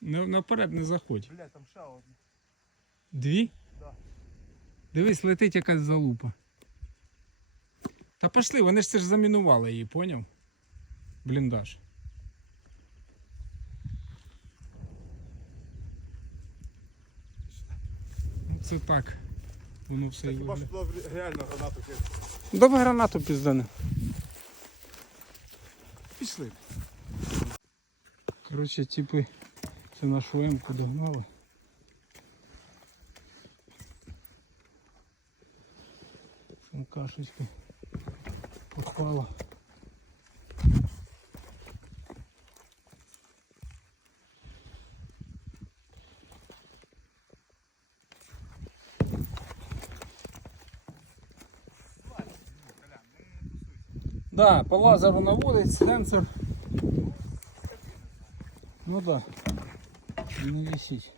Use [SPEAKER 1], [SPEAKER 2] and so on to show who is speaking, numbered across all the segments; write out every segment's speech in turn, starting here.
[SPEAKER 1] На- Наперед не заходь.
[SPEAKER 2] Бля, там ще одна.
[SPEAKER 1] Дві?
[SPEAKER 2] Да.
[SPEAKER 1] Дивись, летить якась залупа. Та пошли, вони ж це ж замінували її, поняв? Бліндаж. Ну, Це так. Воно все
[SPEAKER 2] Та
[SPEAKER 1] і
[SPEAKER 2] хіба ж туди реально гранату кинути?
[SPEAKER 1] Давай гранату піздане.
[SPEAKER 2] Пішли.
[SPEAKER 1] Коротше, типи це нашу М-ку догнали. Там кашечка попала. Да, по лазеру наводить сенсор. Ну да Не висить.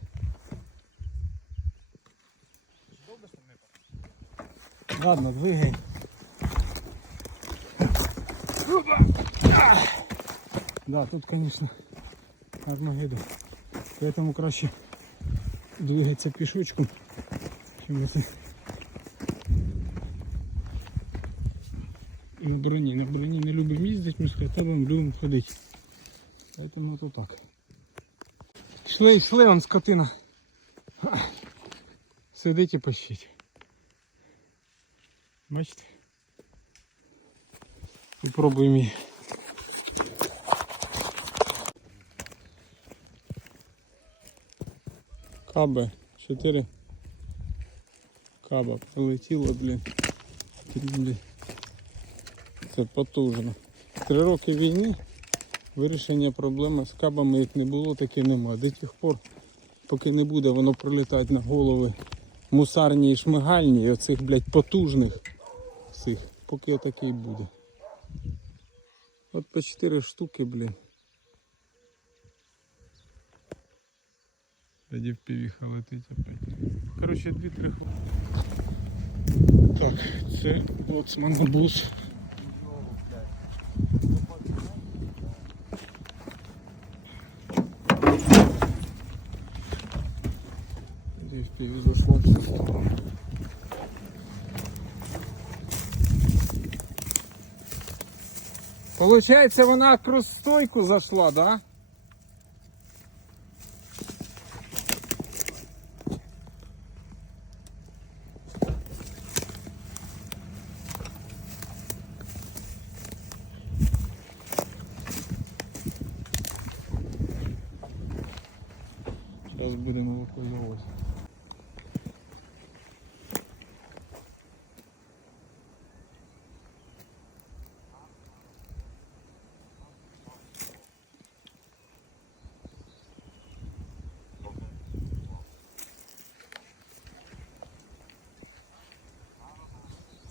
[SPEAKER 1] Ладно, двигай. Опа! Ах! Да, тут, конечно, Армагеддон. Поэтому краще двигаться пешочком, чем это на броні. На броні не любимо їздити, ми з катабом любимо ходити. Поэтому то так. Йшли, йшли, он скотина. Сидить і пощить. Бачите? Попробуємо її. Кабе 4 каба прилетіло. Блін. Це потужно. Три роки війни вирішення проблеми з кабами як не було, так і нема. До тих пор, поки не буде воно прилітати на голови мусарні і шмигальні, і оцих, блядь, потужних цих, поки отакий буде. От по 4 штуки, блін. Тоді в півіха летить опять. Коротше, 2-3 хвилини. Так, це лоцман бус. Піві заслончик. Получається, вона крос стойку зайшла, да? Зараз будемо евакуювати.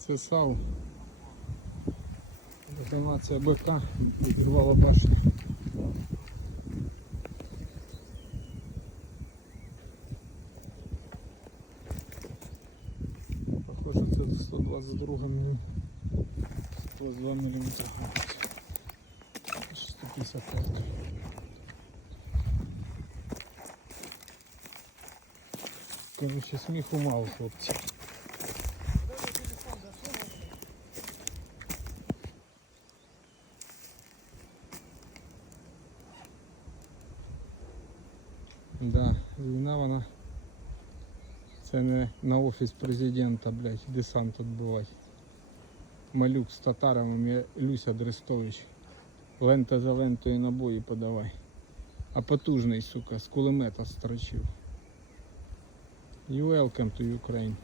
[SPEAKER 1] Це САУ. Детонація БК відірвала башню. Похоже, це 122 мм. 122 мм. 155. Короче, сміху мало, хлопці. Да, війна вона. Це не на офіс президента, блядь, десант відбивати. Малюк з татарами, Люся Дрестович. Лента за лентою набої подавай. А потужний, сука, з кулемета строчив. You welcome to Ukraine.